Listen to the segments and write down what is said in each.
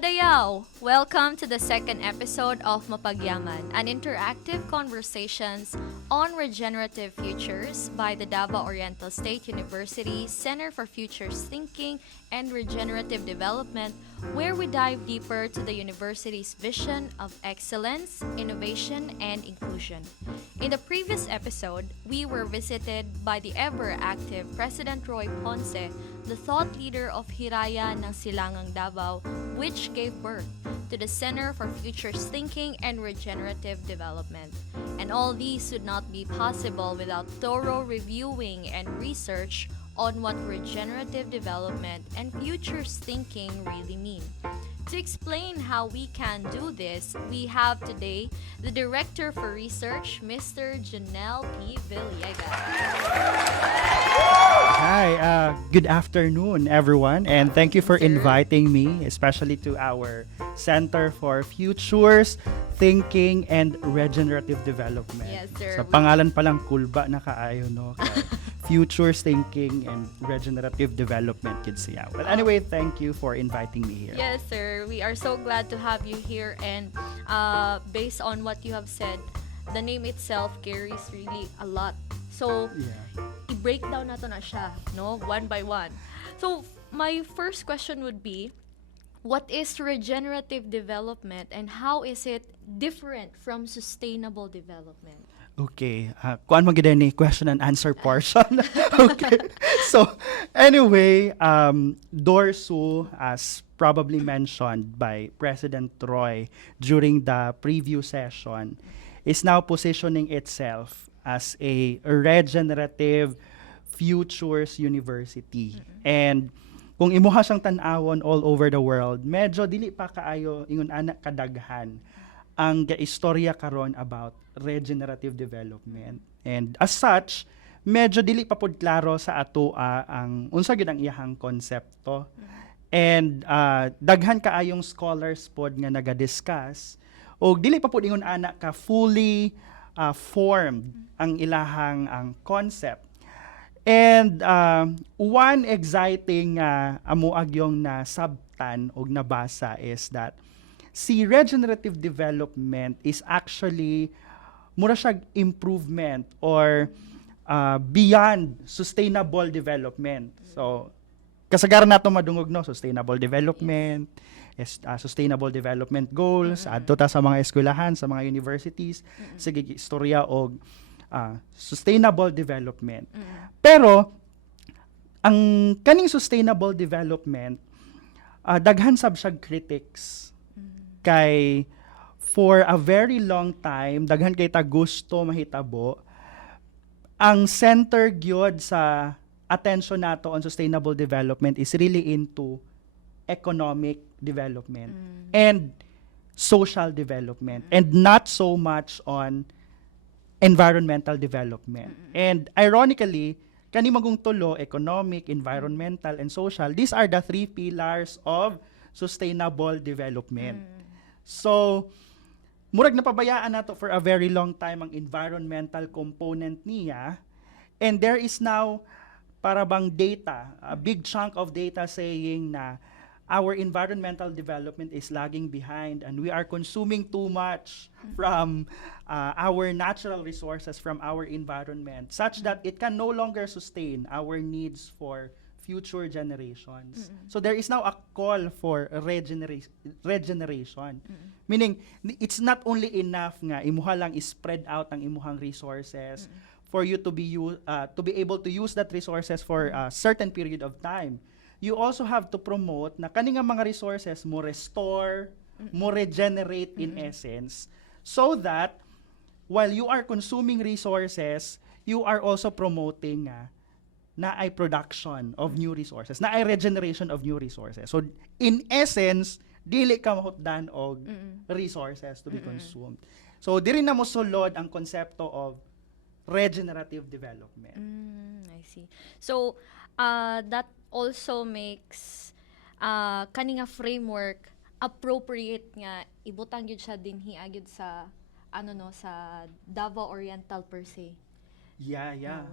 Madayaw! Welcome to the second episode of Mapagyaman, an interactive conversations on regenerative futures by the Davao Oriental State University Center for Futures Thinking and Regenerative Development, where we dive deeper to the university's vision of excellence, innovation, and inclusion. In the previous episode, we were visited by the ever-active President Roy Ponce, the thought leader of Hiraya ng Silangang Davao, which gave birth to the Center for Futures Thinking and Regenerative Development. And all these would not be possible without thorough reviewing and research on what regenerative development and futures thinking really mean. To explain how we can do this, we have today the Director for Research, Mr. Jhonnel P. Villegas. Hi, good afternoon, everyone, and thank you for inviting me, especially to our Center for Futures, Thinking, and Regenerative Development. Yes, sir. Sa pangalan pa lang, kulba na kaayo, no? Futures, Thinking, and Regenerative Development, 𝘘𝘯𝘁𝗍𝑐𝗍𝑚𝑒. Well, anyway, thank you for inviting me here. Yes, sir. We are so glad to have you here, and based on what you have said, the name itself carries really a lot. So, i-breakdown nato na siya, no? One by one. So, my first question would be, what is regenerative development and how is it different from sustainable development? Okay, kuan mo gid ni question and answer portion. Okay. So, anyway, DOrSU, as probably mentioned by President Roy during the preview session, is now positioning itself as a regenerative futures university. And kung imuha siyang tan-awon all over the world, medyo dili pa kaayo ingon anak kadaghan ang istorya karon about regenerative development. And as such, medyo dili pa pud klaro sa atoa ang unsa gyud ang iyahang konsepto. And daghan kaayong scholars pod nga naga-discuss og dili pa pud ingon ana ka fully formed ang ilahang ang concept. And one exciting amuagyong na sabtan og nabasa is that si regenerative development is actually mura siyang improvement or beyond sustainable development. So kasagaran nato madungog no, sustainable development, sustainable development goals, adto ta sa mga eskwelahan, sa mga universities, sige istorya og sustainable development. Pero ang kaning sustainable development daghan sab siya critics. Kay for a very long time daghan kay ta gusto mahitabo ang center gyud sa attention nato on sustainable development is really into economic development and social development and not so much on environmental development. And ironically, kani magong tulo, economic, environmental, and social, these are the three pillars of sustainable development. So, murag napabayaan nato for a very long time ang environmental component niya, and there is now para bang data, a big chunk of data saying na our environmental development is lagging behind and we are consuming too much from our natural resources from our environment such that it can no longer sustain our needs for future generations. So there is now a call for regeneration. Meaning, it's not only enough nga imuha lang spread out ang imuhang resources for you to be able to use that resources for a certain period of time. You also have to promote na kaning mga resources mo restore, mo regenerate in essence, so that while you are consuming resources, you are also promoting na ay production of new resources, na ay regeneration of new resources. So in essence, dili ka mahutdan og resources to be consumed. So diri na mo sulod ang konsepto of regenerative development. I see. So that also makes kaning nga framework appropriate nga ibutang gyud siya dinhi agud sa sa Davao Oriental per se. Yeah.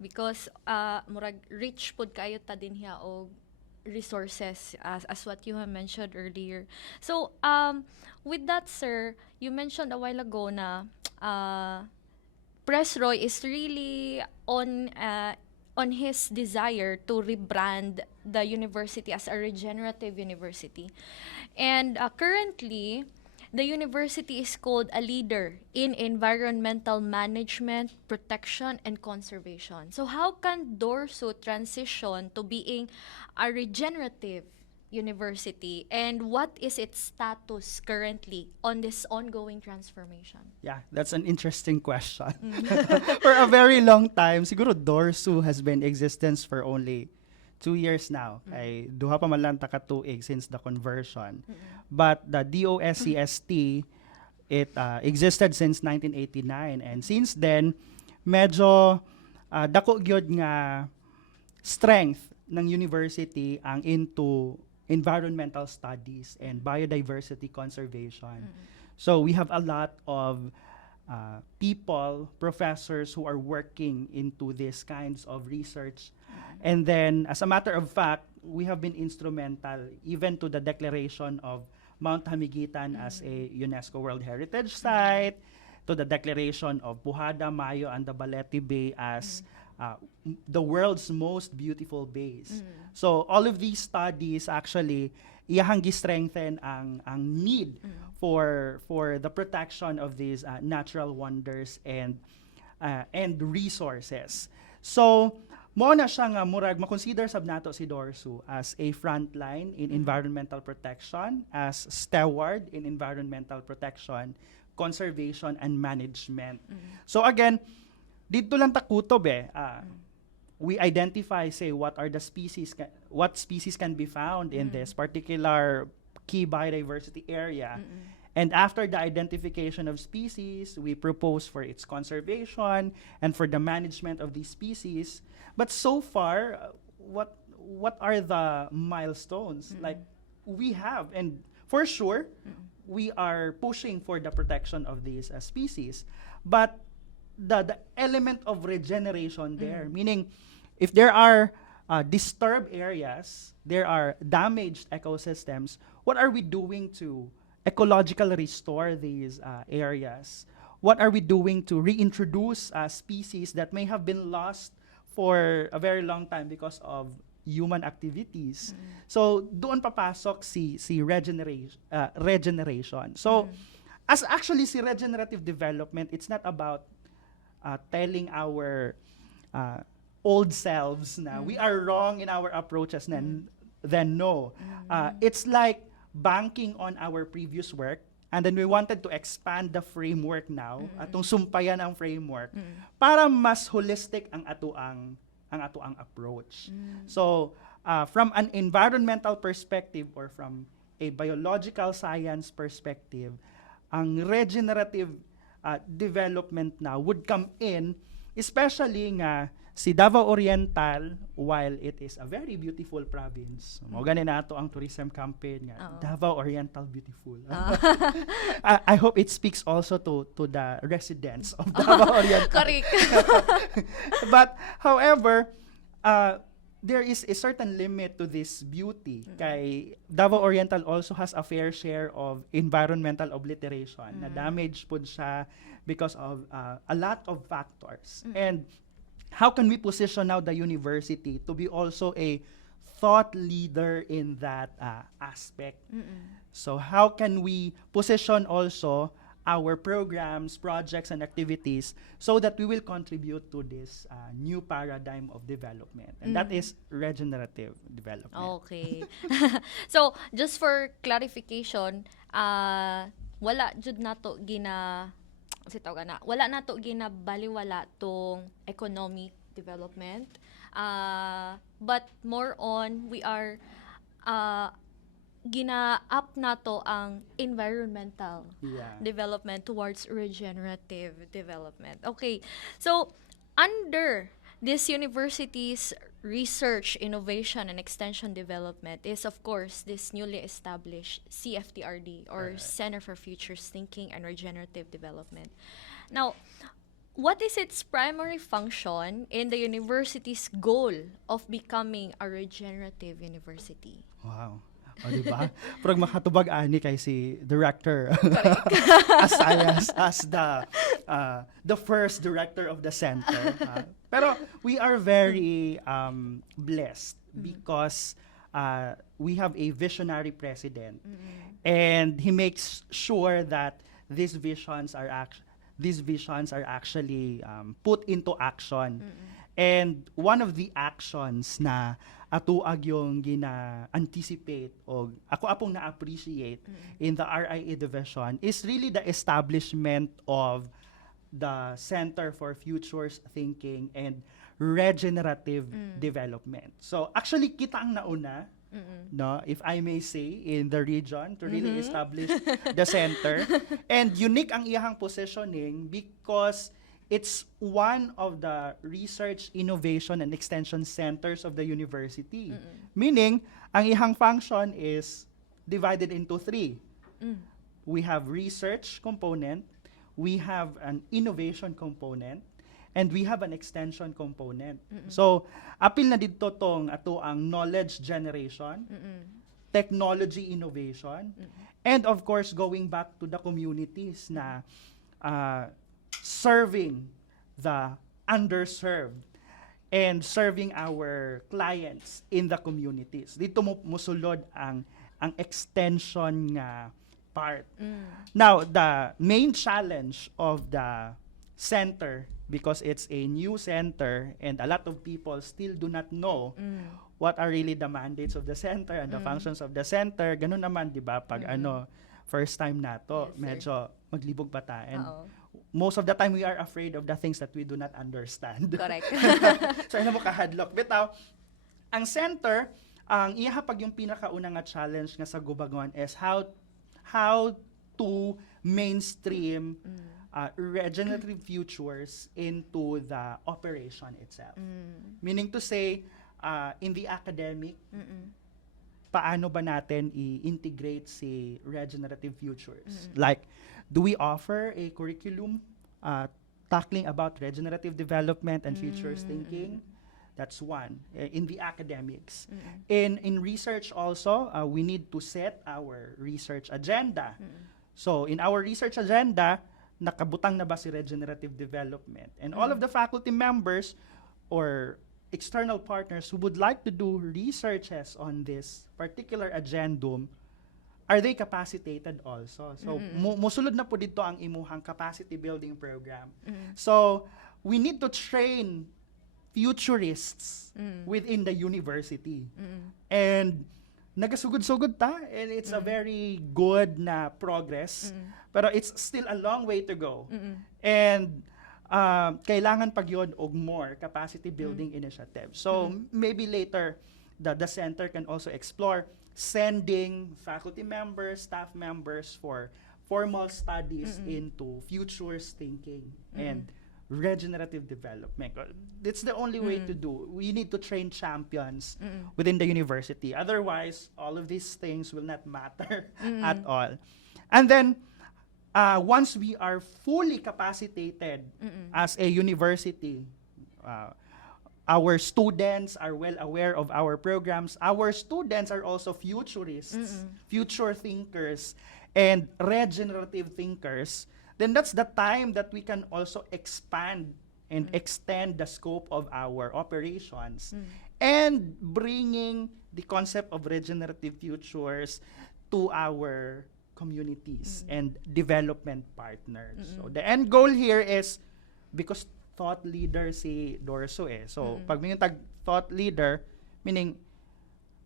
Because murag rich pod kayo ta dinhi og resources as what you have mentioned earlier. So with that, sir, you mentioned a while ago na Pres Roy is really on his desire to rebrand the university as a regenerative university. And currently, the university is called a leader in environmental management, protection, and conservation. So how can DOrSU transition to being a regenerative university, and what is its status currently on this ongoing transformation? Yeah, that's an interesting question. For a very long time, siguro DOrSU has been in existence for only 2 years now. Ay duha pa man lang ta ka tuig since the conversion. But the DOSCST, it existed since 1989, and since then medyo dako gyud nga strength ng university ang into environmental studies and biodiversity conservation. So we have a lot of people, professors who are working into these kinds of research. And then, as a matter of fact, we have been instrumental even to the declaration of Mount Hamiguitan as a UNESCO World Heritage Site, to the declaration of Pujada, Mayo, and the Balete Bay as the world's most beautiful bays. So all of these studies actually iyahang gi-strengthen ang need for the protection of these natural wonders and resources. So mo na siya nga murag makonsider sab nato si DOrSU as a frontline in environmental protection, as steward in environmental protection, conservation, and management. So again, dito lang takutob we identify, say, what species can be found in this particular key biodiversity area. And after the identification of species, we propose for its conservation and for the management of these species. But so far, what are the milestones? Like we have, and for sure, we are pushing for the protection of these species. But the element of regeneration there, meaning if there are disturbed areas, there are damaged ecosystems, what are we doing to ecologically restore these areas? What are we doing to reintroduce species that may have been lost for a very long time because of human activities? So doon papasok si regeneration. So as actually si regenerative development, it's not about telling our old selves na we are wrong in our approaches, then no. It's like banking on our previous work, and then we wanted to expand the framework now, atong sumpayan ang framework para mas holistic ang atoang approach. So from an environmental perspective or from a biological science perspective, ang regenerative development now would come in, especially nga si Davao Oriental, while it is a very beautiful province, mo ganin nato ang tourism campaign nga Davao Oriental beautiful. I hope it speaks also to the residents of Davao Oriental. Correct. But however, there is a certain limit to this beauty. Kay Davao Oriental also has a fair share of environmental obliteration. Na damage po siya because of a lot of factors. And how can we position now the university to be also a thought leader in that aspect? So how can we position also our programs, projects, and activities so that we will contribute to this new paradigm of development, and that is regenerative development. Okay. So just for clarification, wala jud nato wala nato ginabaliwala tong economic development, but more on we are gina-up nato ang environmental development towards regenerative development. Okay, so under this university's research, innovation, and extension development is, of course, this newly established CFTRD, or Center for Futures Thinking and Regenerative Development. Now, what is its primary function in the university's goal of becoming a regenerative university? Wow. O, diba? Pero makatubag ani kay si director as the first director of the center. Pero we are very blessed because we have a visionary president, and he makes sure that these visions are actually put into action. And one of the actions na atuag yung gina-anticipate o ako apong na-appreciate in the RIA division is really the establishment of the Center for Futures Thinking and Regenerative Development. So actually kita ang nauna, no, if I may say, in the region to really establish the center. And unique ang iyang positioning because it's one of the research, innovation, and extension centers of the university. Meaning, ang ihang function is divided into three. We have research component, we have an innovation component, and we have an extension component. So, apil na dito tong ato ang knowledge generation, technology innovation, and of course, going back to the communities na serving the underserved and serving our clients in the communities. Dito mo musulod ang extension nga part. Now, the main challenge of the center, because it's a new center and a lot of people still do not know what are really the mandates of the center and the functions of the center. Ganun naman, di ba? Pag first time na to, Yes, medyo maglibog pa ta. And most of the time, we are afraid of the things that we do not understand. Correct. So, ano mo kahadlok. Bitaw, ang center, ang ihapag yung pinakauna nga challenge nga sa gubagon is how to mainstream regenerative futures into the operation itself. Meaning to say, in the academic, paano ba natin i-integrate si regenerative futures? Like, do we offer a curriculum tackling about regenerative development and futures thinking? That's one, in the academics. In research also, we need to set our research agenda. So, in our research agenda, nakabutang na ba si regenerative development? And all of the faculty members or external partners who would like to do researches on this particular agendum, are they capacitated also? So, musulod na po dito ang imuhang capacity building program. So, we need to train futurists within the university. And nagasugod-sugod ta, and it's a very good na progress, pero it's still a long way to go. And kailangan pag yun og more capacity building initiative. So maybe later the center can also explore sending faculty members, staff members for formal studies into futures thinking and regenerative development. It's the only way to do. We need to train champions within the university. Otherwise, all of these things will not matter at all. And then, once we are fully capacitated as a university, our students are well aware of our programs. Our students are also futurists, future thinkers, and regenerative thinkers. Then that's the time that we can also expand and extend the scope of our operations and bringing the concept of regenerative futures to our communities and development partners. So the end goal here is, because thought leader si DOrSU So pag may tag thought leader, meaning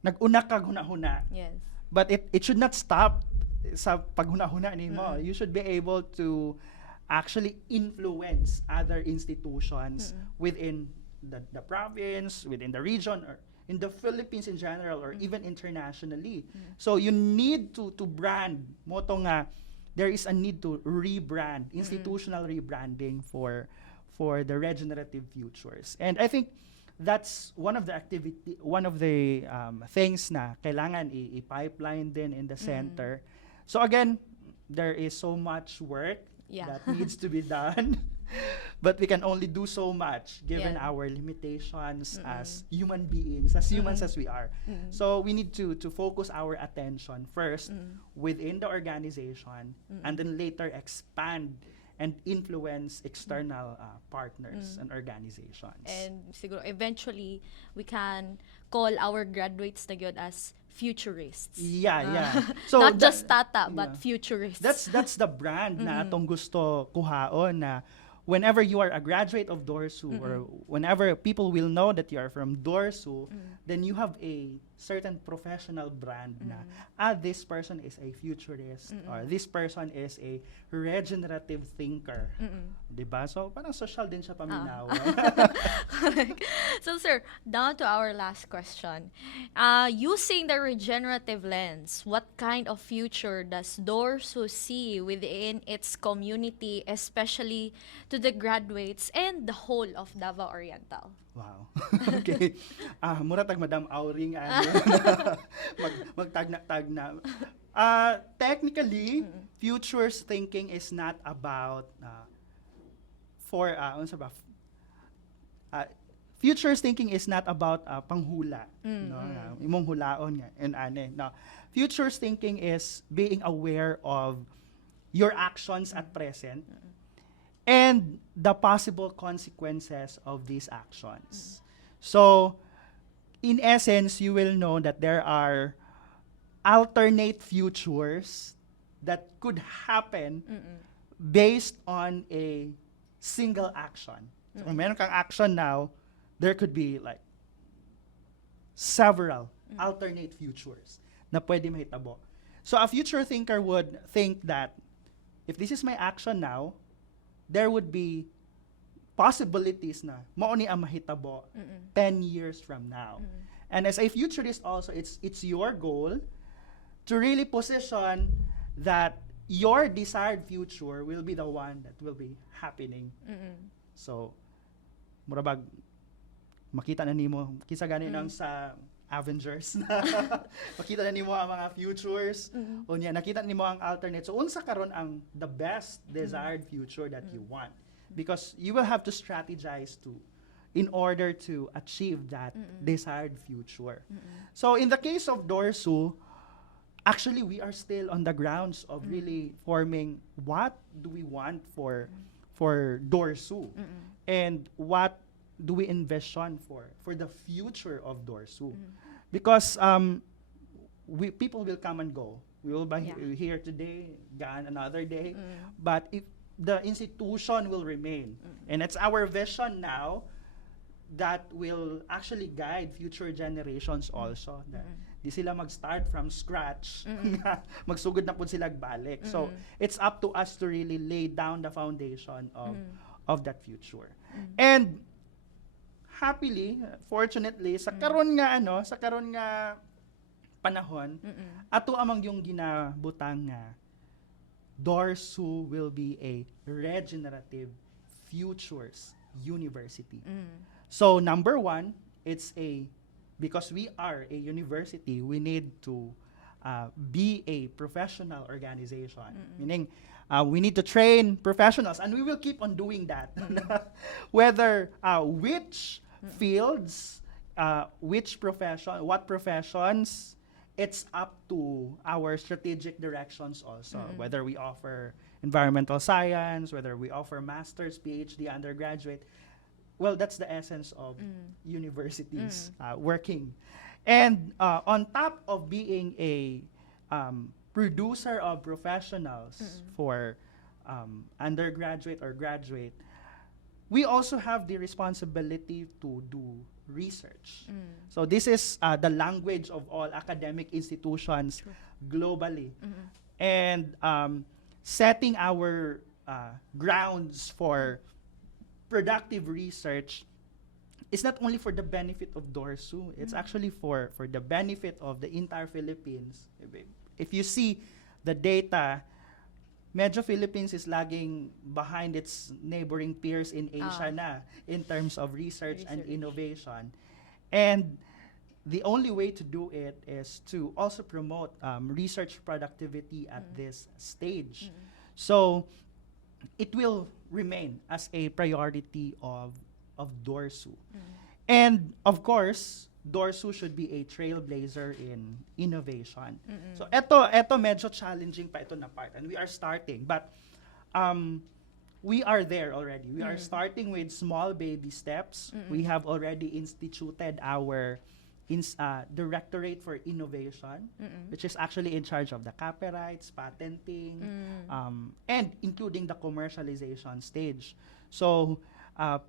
nag-una kag huna-huna. Yes. But it should not stop sa paghuna-huna nimo. You should be able to actually influence other institutions within the province, within the region, or in the Philippines in general, or even internationally. So you need to brand mo to nga there is a need to rebrand, institutional rebranding for the regenerative futures. And I think that's one of the things na kailangan i-pipeline din in the center. So again, there is so much work that needs to be done. but we can only do so much given Yeah. our limitations as human beings, as humans as we are. So we need to focus our attention first within the organization and then later expand and influence external partners and organizations. And siguro eventually we can call our graduates na gyud as futurists. Yeah. So not that- just tata but yeah. futurists. That's the brand na atong gusto kuhaon na whenever you are a graduate of DOrSU or whenever people will know that you are from DOrSU, then you have a certain professional brand na this person is a futurist or this person is a regenerative thinker. Diba? So parang social din siya paminaw. So sir, down to our last question. Using the regenerative lens, what kind of future does DOrSU see within its community, especially to the graduates and the whole of Davao Oriental? Wow. Okay. Mura tag Madam Auring magtagna-tagna. Technically, futures thinking is not about futures thinking is not about panghula, no? Imong hulaon nga and ane. No. Futures thinking is being aware of your actions at present and the possible consequences of these actions. So, in essence, you will know that there are alternate futures that could happen based on a single action. So, kung meron kang action now, there could be like several alternate futures na pwede mahitabo. So, a future thinker would think that if this is my action now, there would be possibilities na mao ni ang mahitabo 10 years from now. And as a futurist also, it's your goal to really position that your desired future will be the one that will be happening. So, murabag makita na nimo kisa gani nang sa Avengers na makita na nimo ang mga futures unya nakita nimo ang alternate, so unsa karon ang the best desired future that you want, because you will have to strategize in order to achieve that desired future. So in the case of DOrSU, actually we are still on the grounds of really forming what do we want for DOrSU and what do we envision for the future of DOrSU. Because people will come and go. We will be here today, gone another day. But if the institution will remain, and it's our vision now that will actually guide future generations also. That di sila mag-start from scratch, magsugod na po sila balik. So it's up to us to really lay down the foundation of that future. And happily, fortunately, sa karon nga panahon, ato amang yung ginabutang nga DOrSU will be a Regenerative Futures University. So number one, because we are a university, we need to be a professional organization. Meaning, we need to train professionals, and we will keep on doing that. Whether which fields, what professions, it's up to our strategic directions also. Whether we offer environmental science, whether we offer master's, PhD, undergraduate. Well, that's the essence of universities working. And on top of being a producer of professionals for undergraduate or graduate, we also have the responsibility to do research. So this is the language of all academic institutions globally. And setting our grounds for productive research is not only for the benefit of DOrSU, it's actually for the benefit of the entire Philippines. If you see the data, medyo Philippines is lagging behind its neighboring peers in Asia na in terms of research and innovation. And the only way to do it is to also promote research productivity at this stage. So it will remain as a priority of DOrSU. And of course, DOrSU should be a trailblazer in innovation. So eto medyo challenging pa ito na part, and we are starting, but we are there already. We are starting with small baby steps. We have already instituted our Directorate for Innovation, which is actually in charge of the copyrights, patenting, and including the commercialization stage. So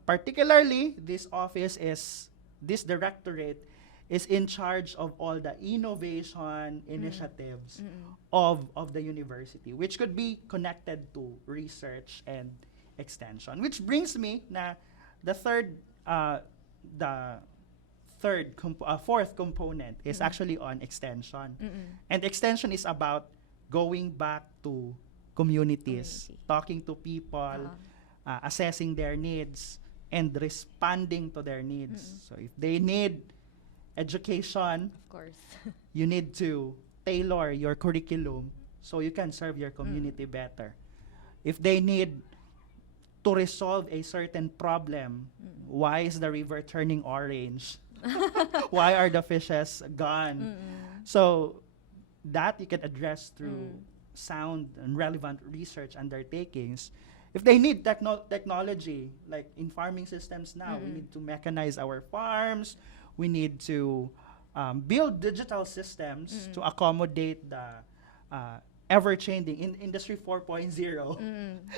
particularly, this directorate is in charge of all the innovation initiatives of the university, which could be connected to research and extension. Which brings me na the fourth component is actually on extension. And extension is about going back to communities, talking to people, assessing their needs, and responding to their needs. So if they need education, Of course. you need to tailor your curriculum so you can serve your community better. If they need to resolve a certain problem, why is the river turning orange? Why are the fishes gone? So that you can address through sound and relevant research undertakings. If they need technology, like in farming systems now, we need to mechanize our farms. We need to build digital systems to accommodate the ever-changing in Industry 4.0.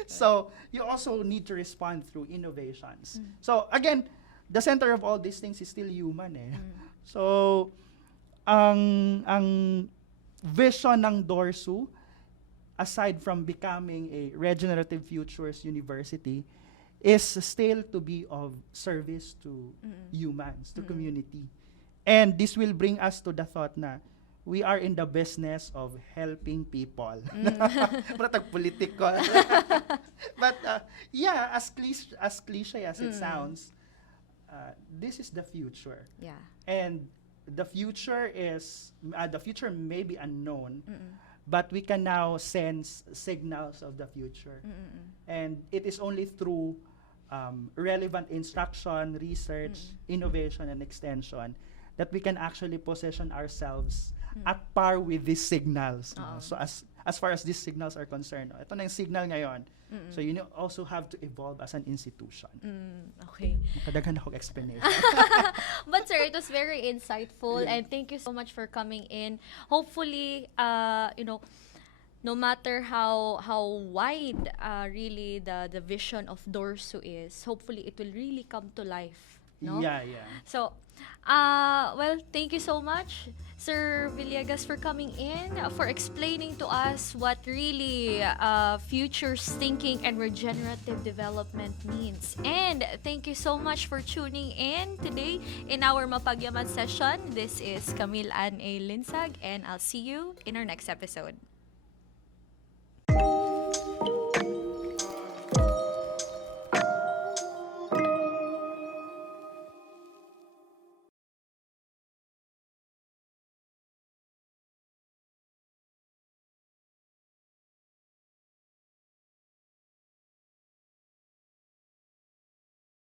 So you also need to respond through innovations. So again, the center of all these things is still human. So ang vision ng DOrSU, aside from becoming a Regenerative Futures University, is still to be of service to humans, to community. And this will bring us to the thought na we are in the business of helping people. Political. But yeah, as cliche as it sounds, this is the future. Yeah. And the future may be unknown, but we can now sense signals of the future. And it is only through relevant instruction, research, innovation, and extension that we can actually position ourselves at par with these signals. So as far as these signals are concerned, ito na yung signal ngayon. So you also have to evolve as an institution. Okay. Makadaghan akong explanation. But sir, it was very insightful, and thank you so much for coming in. Hopefully, no matter how wide really the vision of DOrSU is, hopefully it will really come to life. No? Yeah. So, well, thank you so much, Sir Villegas, for coming in, for explaining to us what really futures thinking and regenerative development means. And thank you so much for tuning in today in our Mapagyaman session. This is 𝘘𝗍𝘀𝘶𝗱𝗲, and I'll see you in our next episode.